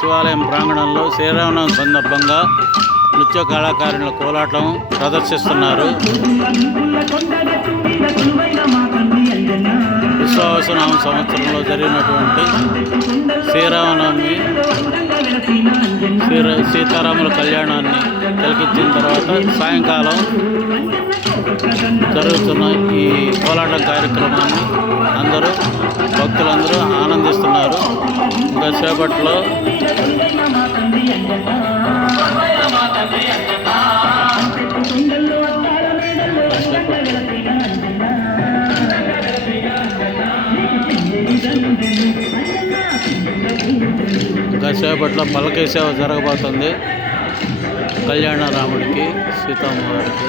శివాలయం ప్రాంగణంలో శ్రీరామనవమి సందర్భంగా నృత్య కళాకారుల కోలాటం ప్రదర్శిస్తున్నారు. విశ్వావసనామ సంవత్సరంలో జరిగినటువంటి శ్రీరామనవమి సీతారాముల కళ్యాణాన్ని తిలకించిన తర్వాత సాయంకాలం జరుగుతున్న ఈ కోలాటం కార్యక్రమాన్ని భక్తులందరూ ఆనందిస్తున్నారు. ఇంకా సేపట్లో పల్లకీ సేవ జరగబోతుంది. కళ్యాణ రాముడికి సీతమ్మ వారికి.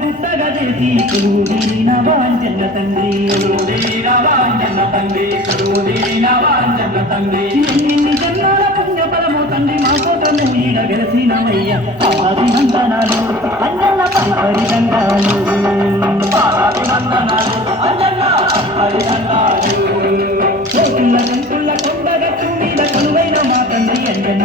గుట్టగా చేసి కురుదీన వాంజన్న తండ్రి ఎన్ని జన్మాల పుణ్య ఫలమో తండ్రి మా కోటను ఈడ వెలసినమయ్య పాదాభివందనాలు అన్నన్న పరిదండాలు కోటుల గంటుల కొండగట్టు మీద కొలువైన మా తండ్రి అంజన్న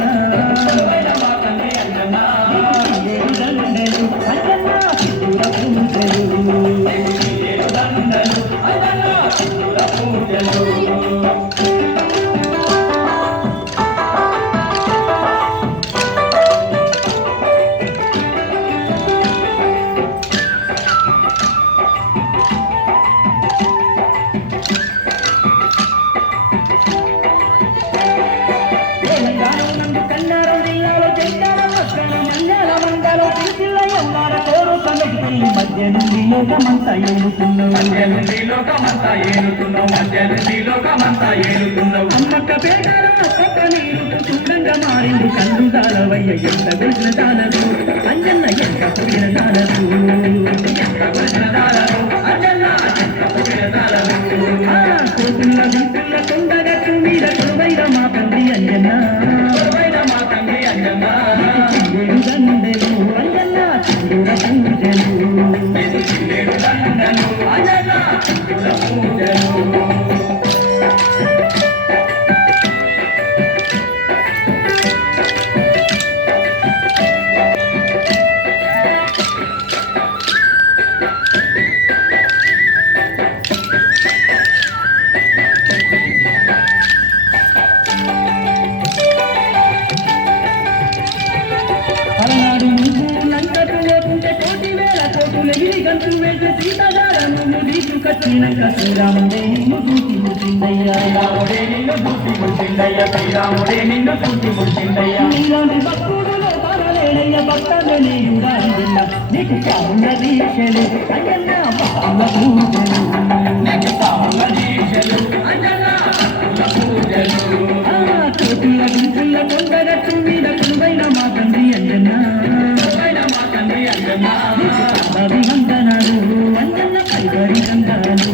మధ్య నుండి లోకమంతా ఏలుతున్నావు అమ్మక్క పేదల పక్క నీరు చూడంగా మారింది కళ్ళు దాలవయ్య ఎంత వెళ్ళిన దానలు అంజన్న ఎంత పోయిన దానలు కోతుల గుంటుల కొండగట్టు మీద కొలువైన మా తండ్రి అంజన్న దండలు అంజన్న కచ్చినాక శ్రీరాముడే నిన్ను చూసి ముట్టిందయ్యా నీలాంటి భక్తుడు లోపలేడయ్య భక్తలు నీయుడా నీకు కావున్న దీక్షలు అంజన్న కోతుల గుంపుల కొండగట్టు మీద కొలువైన మా తండ్రి అంజన్న అభివందనాలు అంజన్న పరిదండాలు